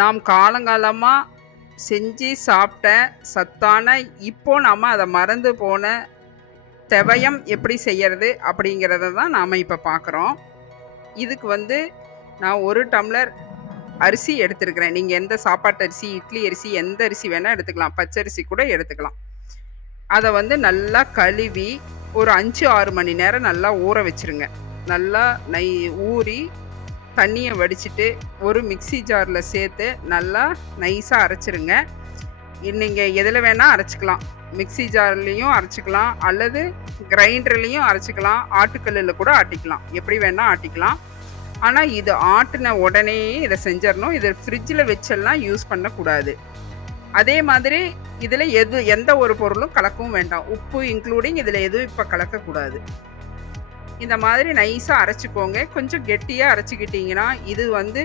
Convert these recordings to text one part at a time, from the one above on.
நாம் காலங்காலமாக செஞ்சு சாப்பிட்ட சத்தான இப்போ நாம் அதை மறந்து போன தெவயம் எப்படி செய்கிறது அப்படிங்கிறத தான் நாம் இப்போ பார்க்குறோம். இதுக்கு வந்து நான் ஒரு டம்ளர் அரிசி எடுத்துருக்கிறேன். நீங்கள் எந்த சாப்பாட்டு அரிசி இட்லி அரிசி எந்த அரிசி வேணால் எடுத்துக்கலாம். பச்சரிசி கூட எடுத்துக்கலாம். அதை வந்து நல்லா கழுவி ஒரு அஞ்சு ஆறு மணி நேரம் நல்லா ஊற வச்சிருங்க. நல்லா நை ஊறி தண்ணியை வடிச்சிட்டு ஒரு மிக்ஸி ஜாரில் சேர்த்து நல்லா நைஸாக அரைச்சிருங்க. நீங்கள் எதில் வேணால் அரைச்சிக்கலாம். மிக்ஸி ஜார்லேயும் அரைச்சிக்கலாம். அல்லது கிரைண்டர்லேயும் அரைச்சிக்கலாம். ஆட்டுக்கல்லில் கூட ஆட்டிக்கலாம். எப்படி வேணால் ஆட்டிக்கலாம். ஆனால் இது ஆட்டின உடனே இதை செஞ்சிடணும். இதை ஃப்ரிட்ஜில் வச்செல்லாம் யூஸ் பண்ணக்கூடாது. அதே மாதிரி இதில் எது எந்த ஒரு பொருளும் கலக்கவும் வேண்டாம். உப்பு இன்க்ளூடிங் இதில் எதுவும் இப்போ கலக்கக்கூடாது. இந்த மாதிரி நைஸாக அரைச்சிக்கோங்க. கொஞ்சம் கெட்டியாக அரைச்சிக்கிட்டிங்கன்னா இது வந்து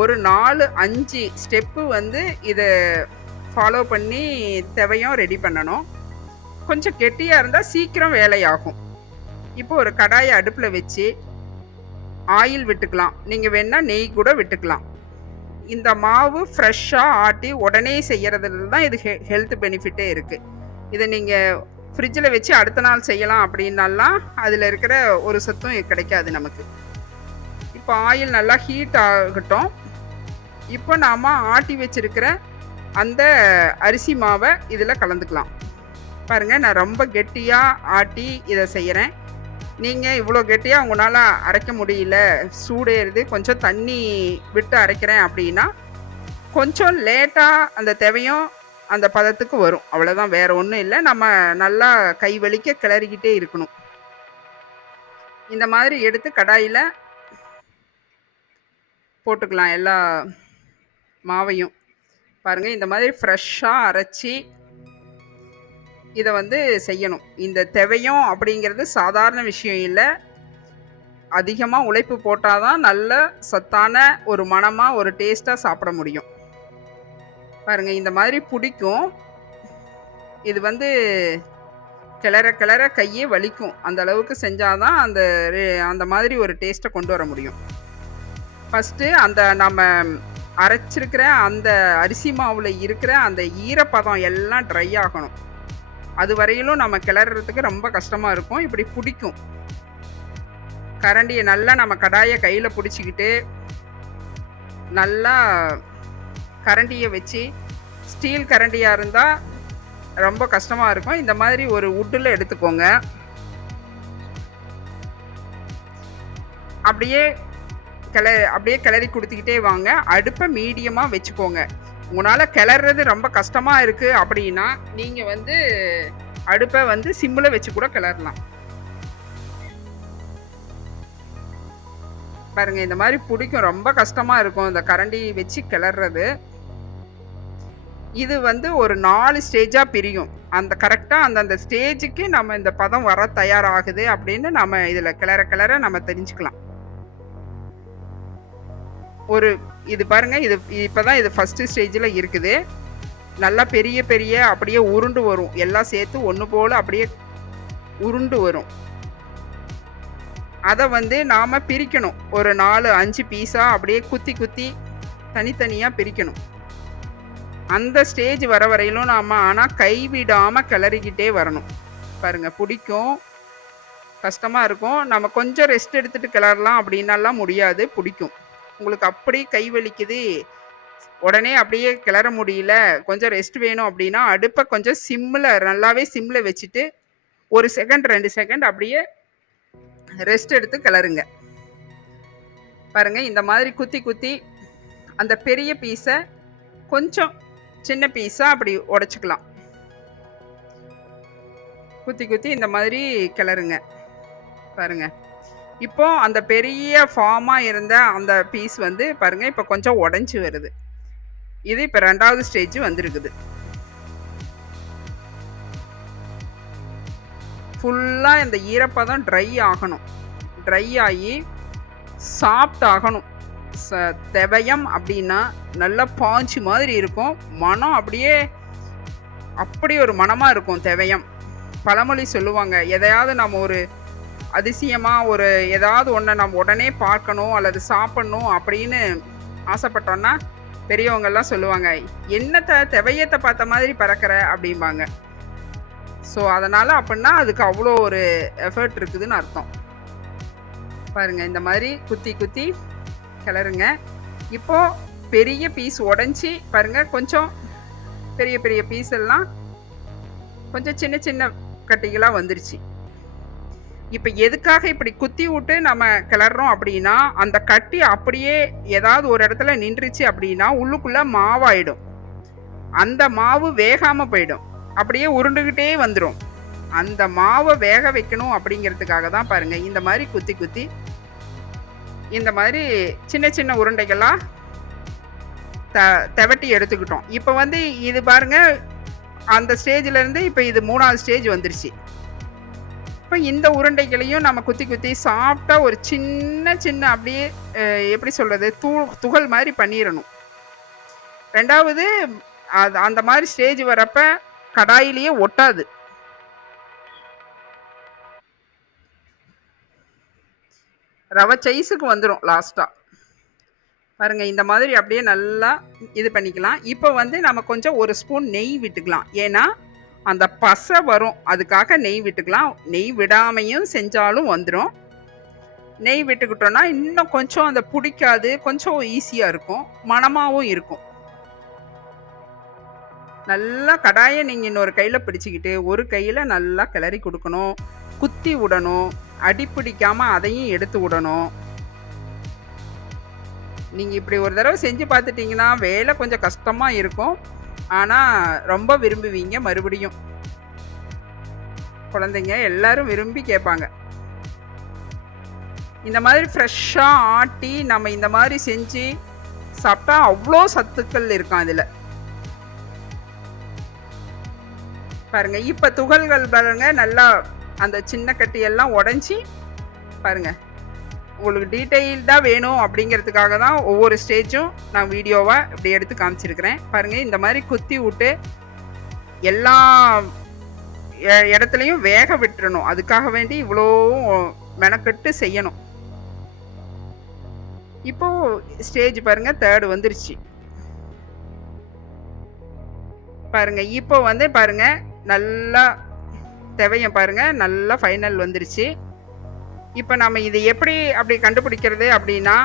ஒரு நாலு அஞ்சு ஸ்டெப்பு வந்து இதை ஃபாலோ பண்ணி தேவையும் ரெடி பண்ணணும். கொஞ்சம் கெட்டியாக இருந்தால் சீக்கிரம் வேலையாகும். இப்போ ஒரு கடாயை அடுப்பில் வச்சு ஆயில் விட்டுக்கலாம். நீங்கள் வேணால் நெய் கூட விட்டுக்கலாம். இந்த மாவு ஃப்ரெஷ்ஷாக ஆட்டி உடனே செய்கிறதுல தான் இது ஹெ ஹெல்த் பெனிஃபிட்டே இருக்குது இதை நீங்கள் ஃப்ரிட்ஜில் வச்சு அடுத்த நாள் செய்யலாம் அப்படின்னாலாம் அதில் இருக்கிற ஒரு சத்தும் கிடைக்காது நமக்கு. இப்போ ஆயில் நல்லா ஹீட் ஆகட்டும். இப்போ நாம் ஆட்டி வச்சிருக்கிற அந்த அரிசி மாவை இதில் கலந்துக்கலாம். பாருங்கள் நான் ரொம்ப கெட்டியாக ஆட்டி இதை செய்கிறேன் நீங்கள் இவ்வளோ கெட்டியாக உங்களால் அரைக்க முடியல சூடேறுது கொஞ்சம் தண்ணி விட்டு அரைக்கிறேன் அப்படின்னா கொஞ்சம் லேட்டாக அந்த தேவையும் அந்த பதத்துக்கு வரும். அவ்வளோதான் வேற ஒன்றும் இல்லை. நம்ம நல்லா கை வலிக்க கிளறிக்கிட்டே இருக்கணும். இந்த மாதிரி எடுத்து கடாயில் போட்டுக்கலாம். எல்லா மாவையும். பாருங்கள் இந்த மாதிரி ஃப்ரெஷ்ஷாக அரைச்சி இதை வந்து செய்யணும். இந்த தெவையும் அப்படிங்கிறது சாதாரண விஷயம் இல்லை. அதிகமாக உழைப்பு போட்டால் தான் நல்ல சத்தான ஒரு மனமாக ஒரு டேஸ்ட்டாக சாப்பிட முடியும். பாருங்க இந்த மாதிரி பிடிக்கும். இது வந்து கிளற கிளற கையே வலிக்கும். அந்த அளவுக்கு செஞ்சாதான் அந்த அந்த மாதிரி ஒரு டேஸ்ட்டை கொண்டு வர முடியும். ஃபஸ்ட்டு அந்த நம்ம அரைச்சிருக்கிற அந்த அரிசி மாவில் இருக்கிற அந்த ஈரப்பதம் எல்லாம் ட்ரை ஆகணும். அது வரையிலும் நம்ம கிளறதுக்கு ரொம்ப கஷ்டமாக இருக்கும். இப்படி பிடிக்கும். கரண்டியை நல்லா நம்ம கடாயை கையில் பிடிச்சிக்கிட்டு நல்லா கரண்டியை வச்சு ஸ்டீல் கரண்டியாக இருந்தால் ரொம்ப கஷ்டமாக இருக்கும். இந்த மாதிரி ஒரு உட்டில் எடுத்துக்கோங்க. அப்படியே கிள அப்படியே கிளறி கொடுத்துக்கிட்டே வாங்க. அடுப்பை மீடியமாக வச்சுக்கோங்க. உங்களால் கிளறது ரொம்ப கஷ்டமாக இருக்குது அப்படின்னா நீங்கள் வந்து அடுப்பை வந்து சிம்மில் வச்சு கூட கிளறலாம். பாருங்கள் இந்த மாதிரி பிடிக்கும். ரொம்ப கஷ்டமாக இருக்கும் இந்த கரண்டி வச்சு கிளறது இது வந்து ஒரு நாலு ஸ்டேஜாக பிரியும். அந்த கரெக்டாக அந்தந்த ஸ்டேஜுக்கு நம்ம இந்த பதம் வர தயாராகுது அப்படின்னு நம்ம இதில் கிளற கிளற நம்ம தெரிஞ்சுக்கலாம். ஒரு இது பாருங்க இது இப்போதான் இது ஃபர்ஸ்ட் ஸ்டேஜில் இருக்குது. நல்லா பெரிய பெரிய அப்படியே உருண்டு வரும். எல்லாம் சேர்த்து ஒன்று போல் அப்படியே உருண்டு வரும். அதை வந்து நாம் பிரிக்கணும். ஒரு நாலு அஞ்சு பீஸாக அப்படியே குத்தி குத்தி தனித்தனியாக பிரிக்கணும். அந்த ஸ்டேஜ் வர வரையிலும் நாம் ஆனால் கைவிடாமல் கிளறிக்கிட்டே வரணும். பாருங்கள் பிடிக்கும். கஷ்டமாக இருக்கும். நம்ம கொஞ்சம் ரெஸ்ட் எடுத்துகிட்டு கிளறலாம் அப்படின்னாலாம் முடியாது. பிடிக்கும். உங்களுக்கு அப்படி கை வலிக்குது. உடனே அப்படியே கிளற முடியல. கொஞ்சம் ரெஸ்ட் வேணும் அப்படின்னா அடுப்பை கொஞ்சம் சிம்மில் நல்லாவே சிம்மில் வச்சுட்டு ஒரு செகண்ட் ரெண்டு செகண்ட் அப்படியே ரெஸ்ட் எடுத்து கிளறுங்க. பாருங்கள் இந்த மாதிரி குத்தி குத்தி அந்த பெரிய பீஸை கொஞ்சம் சின்ன பீஸாக அப்படி உடச்சிக்கலாம். குத்தி குத்தி இந்த மாதிரி கிளறுங்க. பாருங்க. இப்போ அந்த பெரிய ஃபார்மாக இருந்த அந்த பீஸ் வந்து பாருங்க இப்போ கொஞ்சம் உடஞ்சி வருது. இது இப்போ ரெண்டாவது ஸ்டேஜ் வந்திருக்குது. ஃபுல்லாக இந்த ஈரப்பதம் ட்ரை ஆகணும். ட்ரை ஆகி சாஃப்ட் ஆகணும். ச தெவயம் அப்படின்னா நல்லா பாஞ்சு மாதிரி இருக்கும். மனம் அப்படியே அப்படி ஒரு மனமாக இருக்கும் தெவயம். பழமொழி சொல்லுவாங்க எதையாவது நம்ம ஒரு அதிசயமாக ஒரு ஏதாவது ஒன்றை நம்ம உடனே பார்க்கணும் அல்லது சாப்பிட்ணும் அப்படின்னு ஆசைப்பட்டோன்னா பெரியவங்கள்லாம் சொல்லுவாங்க என்னத்தை தெவையத்தை பார்த்த மாதிரி பறக்கிற? அப்படிம்பாங்க. ஸோ அதனால் அப்படின்னா அதுக்கு அவ்வளோ ஒரு எஃபர்ட் இருக்குதுன்னு அர்த்தம். பாருங்கள் இந்த மாதிரி குத்தி குத்தி கிளறுங்க. இப்போ பெரிய பீஸ் உடஞ்சி பாருங்க கொஞ்சம் பெரிய பெரிய பீஸ் எல்லாம் கொஞ்சம் சின்ன சின்ன கட்டிகளாக வந்துருச்சு. இப்போ எதுக்காக இப்படி குத்தி விட்டு நம்ம கிளறோம் அப்படின்னா அந்த கட்டி அப்படியே ஏதாவது ஒரு இடத்துல நின்றுச்சு அப்படின்னா உள்ளுக்குள்ளே மாவாயிடும். அந்த மாவு வேகாமல் போயிடும். அப்படியே உருண்டுக்கிட்டே வந்துடும் அந்த மாவை வேக வைக்கணும் அப்படிங்கிறதுக்காக தான் பாருங்கள் இந்த மாதிரி குத்தி குத்தி இந்த மாதிரி சின்ன சின்ன உருண்டைகளாக த தவட்டி எடுத்துக்கிட்டோம். இப்போ வந்து இது பாருங்க அந்த ஸ்டேஜிலேருந்து இப்போ இது மூணாவது ஸ்டேஜ் வந்துருச்சு. இப்போ இந்த உருண்டைகளையும் நம்ம குத்தி குத்தி சாப்பிட்டா ஒரு சின்ன சின்ன அப்படியே எப்படி சொல்கிறது தூ துகள் மாதிரி பண்ணிடணும் ரெண்டாவது அது அந்த மாதிரி ஸ்டேஜ் வரப்போ கடாயிலேயே ஒட்டாது. ரவை சைஸுக்கு வந்துடும் லாஸ்ட்டாக பாருங்க இந்த மாதிரி அப்படியே நல்லா இது பண்ணிக்கலாம். இப்போ வந்து நம்ம கொஞ்சம் ஒரு ஸ்பூன் நெய் விட்டுக்கலாம். ஏன்னா அந்த பசை வரும். அதுக்காக நெய் விட்டுக்கலாம். நெய் விடாமையும் செஞ்சாலும் வந்துடும் நெய் விட்டுக்கிட்டோன்னா இன்னும் கொஞ்சம் அந்த பிடிக்காது. கொஞ்சம் ஈஸியாக இருக்கும். மணமாகவும் இருக்கும். நல்லா கடாயை நீங்கள் இன்னொரு கையில் பிடிச்சிக்கிட்டு ஒரு கையில் நல்லா கிளறி கொடுக்கணும். குத்தி விடணும். அடிப்பிடிக்காமல் அதையும் எடுத்து விடணும். நீங்கள் இப்படி ஒரு தடவை செஞ்சு பார்த்துட்டிங்கன்னா வேலை கொஞ்சம் கஷ்டமாக இருக்கும். ஆனால் ரொம்ப விரும்புவீங்க மறுபடியும். குழந்தைங்க எல்லாரும் விரும்பி கேட்பாங்க. இந்த மாதிரி ஃப்ரெஷ்ஷாக ஆட்டி நம்ம இந்த மாதிரி செஞ்சு சாப்பிட்டா அவ்வளோ சத்துக்கள் இருக்கும் அதில். பாருங்கள் இப்போ துகள்கள் பாருங்கள் நல்லா அந்த சின்ன கட்டியெல்லாம் உடஞ்சி பாருங்கள் உங்களுக்கு டீட்டெயில்டாக வேணும் அப்படிங்கிறதுக்காக தான் ஒவ்வொரு ஸ்டேஜும் நான் வீடியோவாக இப்படி எடுத்து காமிச்சிருக்கிறேன். பாருங்கள் இந்த மாதிரி குத்தி விட்டு எல்லா எ- இடத்துலையும் வேக விட்டுறணும். அதுக்காக வேண்டி இவ்வளோவும் மெனக்கெட்டு செய்யணும். இப்போ ஸ்டேஜ் பாருங்க தேர்டு வந்துருச்சு. பாருங்க இப்போ வந்து பாருங்க நல்லா தேவையும் பாருங்கள் நல்லா ஃபைனல் வந்துருச்சு. இப்போ நம்ம இது எப்படி அப்படி கண்டுபிடிக்கிறது அப்படின்னா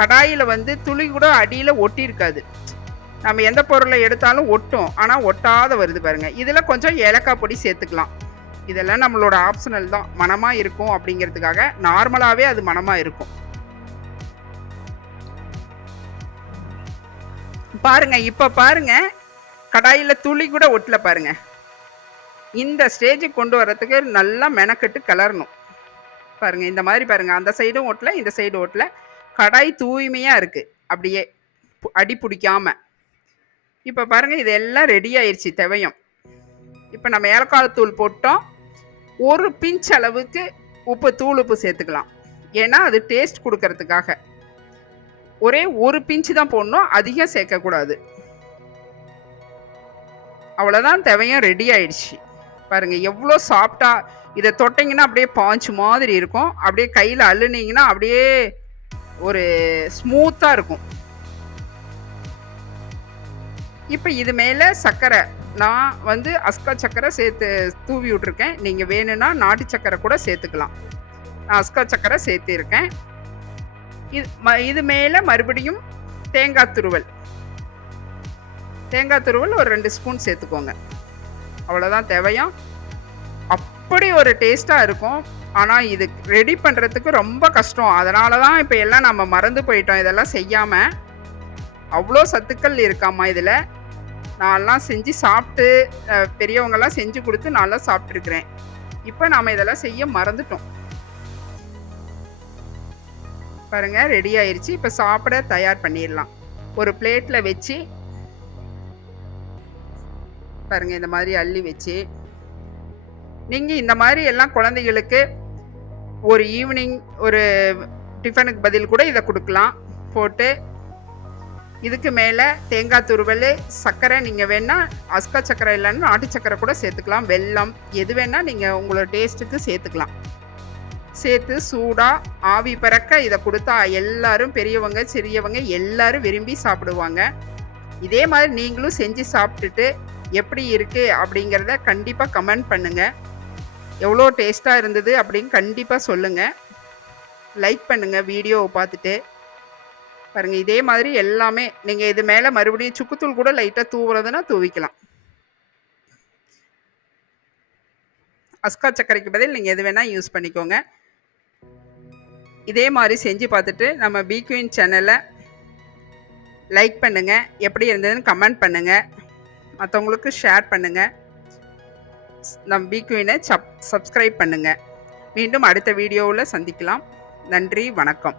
கடாயில் வந்து துளி கூட அடியில் ஒட்டியிருக்காது. நம்ம எந்த பொருளை எடுத்தாலும் ஒட்டும் ஆனால் ஒட்டாத வருது பாருங்கள் இதில் கொஞ்சம் ஏலக்காய் பொடி சேர்த்துக்கலாம். இதெல்லாம் நம்மளோட ஆப்ஷனல் தான். மனமாக இருக்கும் அப்படிங்கிறதுக்காக நார்மலாகவே அது மனமாக இருக்கும். பாருங்க இப்போ பாருங்கள் கடாயில் துளி கூட ஒட்டல பாருங்கள் இந்த ஸ்டேஜுக்கு கொண்டு வரத்துக்கு நல்லா மெனக்கெட்டு கிளறணும். பாருங்கள் இந்த மாதிரி பாருங்கள் அந்த சைடும் ஓட்டல இந்த சைடு ஓட்டல. கடாய் தூய்மையாக இருக்குது அப்படியே அடி பிடிக்காமல் இப்போ பாருங்கள் இது எல்லாம் ரெடி ஆயிடுச்சு தேவையும். இப்போ நம்ம ஏலக்காய் தூள் போட்டோம். ஒரு பிஞ்ச் அளவுக்கு உப்பு தூள் உப்பு சேர்த்துக்கலாம். ஏன்னா அது டேஸ்ட் கொடுக்கறதுக்காக. ஒரே ஒரு பிஞ்சு தான் போடணும். அதிகம் சேர்க்கக்கூடாது. அவ்வளோதான் தேவையும் ரெடி ஆயிடுச்சு பாருங்கள் எவ்வளோ சாஃப்டாக இதை தொட்டிங்கன்னா அப்படியே பாஞ்சு மாதிரி இருக்கும். அப்படியே கையில் அள்ளுனீங்கன்னா அப்படியே ஒரு ஸ்மூத்தாக இருக்கும். இப்போ இது மேலே சர்க்கரை நான் வந்து அஸ்கா சக்கரை சேர்த்து தூவி விட்ருக்கேன் நீங்கள் வேணும்னா நாட்டு சக்கரை கூட சேர்த்துக்கலாம். நான் அஸ்கா சக்கரை சேர்த்திருக்கேன். இது ம இது மேலே மறுபடியும் தேங்காய் துருவல். தேங்காய் துருவல் ஒரு ரெண்டு ஸ்பூன் சேர்த்துக்கோங்க. அவ்வளோதான் தேவையா? அப்படி ஒரு டேஸ்ட்டாக இருக்கும். ஆனால் இது ரெடி பண்ணுறதுக்கு ரொம்ப கஷ்டம். அதனால தான் இப்போ எல்லாம் நம்ம மறந்து போயிட்டோம். இதெல்லாம் செய்யாமல் அவ்வளோ சத்துக்கள் இருக்காம்மா இதில். நான்லாம் செஞ்சு சாப்பிட்டு பெரியவங்கெல்லாம் செஞ்சு கொடுத்து நல்லா சாப்பிட்ருக்குறேன் இப்போ நாம் இதெல்லாம் செய்ய மறந்துட்டோம். பாருங்கள் ரெடி ஆயிடுச்சு இப்போ சாப்பிட தயார் பண்ணிடலாம். ஒரு பிளேட்டில் வச்சு பாருங்க இந்த மாதிரி அள்ளி வச்சு. நீங்கள் இந்த மாதிரி எல்லாம் குழந்தைகளுக்கு ஒரு ஈவினிங் ஒரு டிஃபனுக்கு பதில் கூட இதை கொடுக்கலாம். போட்டு இதுக்கு மேலே தேங்காய் துருவல் சர்க்கரை நீங்கள் வேணால் அஸ்கா சர்க்கரை இல்லைன்னா நாட்டு சர்க்கரை கூட சேர்த்துக்கலாம். வெல்லம் எது வேணால் நீங்கள் உங்களோட டேஸ்ட்டுக்கு சேர்த்துக்கலாம். சேர்த்து சூடாக ஆவி பறக்க இதை கொடுத்தா எல்லாரும் பெரியவங்க சிறியவங்க எல்லாரும் விரும்பி சாப்பிடுவாங்க. இதே மாதிரி நீங்களும் செஞ்சு சாப்பிட்டுட்டு எப்படி இருக்குது அப்படிங்கிறத கண்டிப்பாக கமெண்ட் பண்ணுங்கள் எவ்வளோ டேஸ்ட்டாக இருந்தது அப்படின்னு கண்டிப்பாக சொல்லுங்கள் லைக் பண்ணுங்கள் வீடியோவை பார்த்துட்டு. பாருங்கள் இதே மாதிரி எல்லாமே நீங்கள் இது மேலே மறுபடியும் சுக்குத்தூள் கூட லைட்டாக தூவுறதுன்னா தூவிக்கலாம். அஸ்கா சர்க்கரைக்கு பதில் நீங்கள் எது வேணால் யூஸ் பண்ணிக்கோங்க. இதே மாதிரி செஞ்சு பார்த்துட்டு நம்ம பிக்யூன் சேனலை லைக் பண்ணுங்கள் எப்படி இருந்ததுன்னு கமெண்ட் பண்ணுங்கள் மற்றவங்களுக்கு ஷேர் பண்ணுங்கள் நம் பிக்யூனை சப் சப்ஸ்கிரைப் பண்ணுங்கள் மீண்டும் அடுத்த வீடியோவில் சந்திக்கலாம். நன்றி வணக்கம்.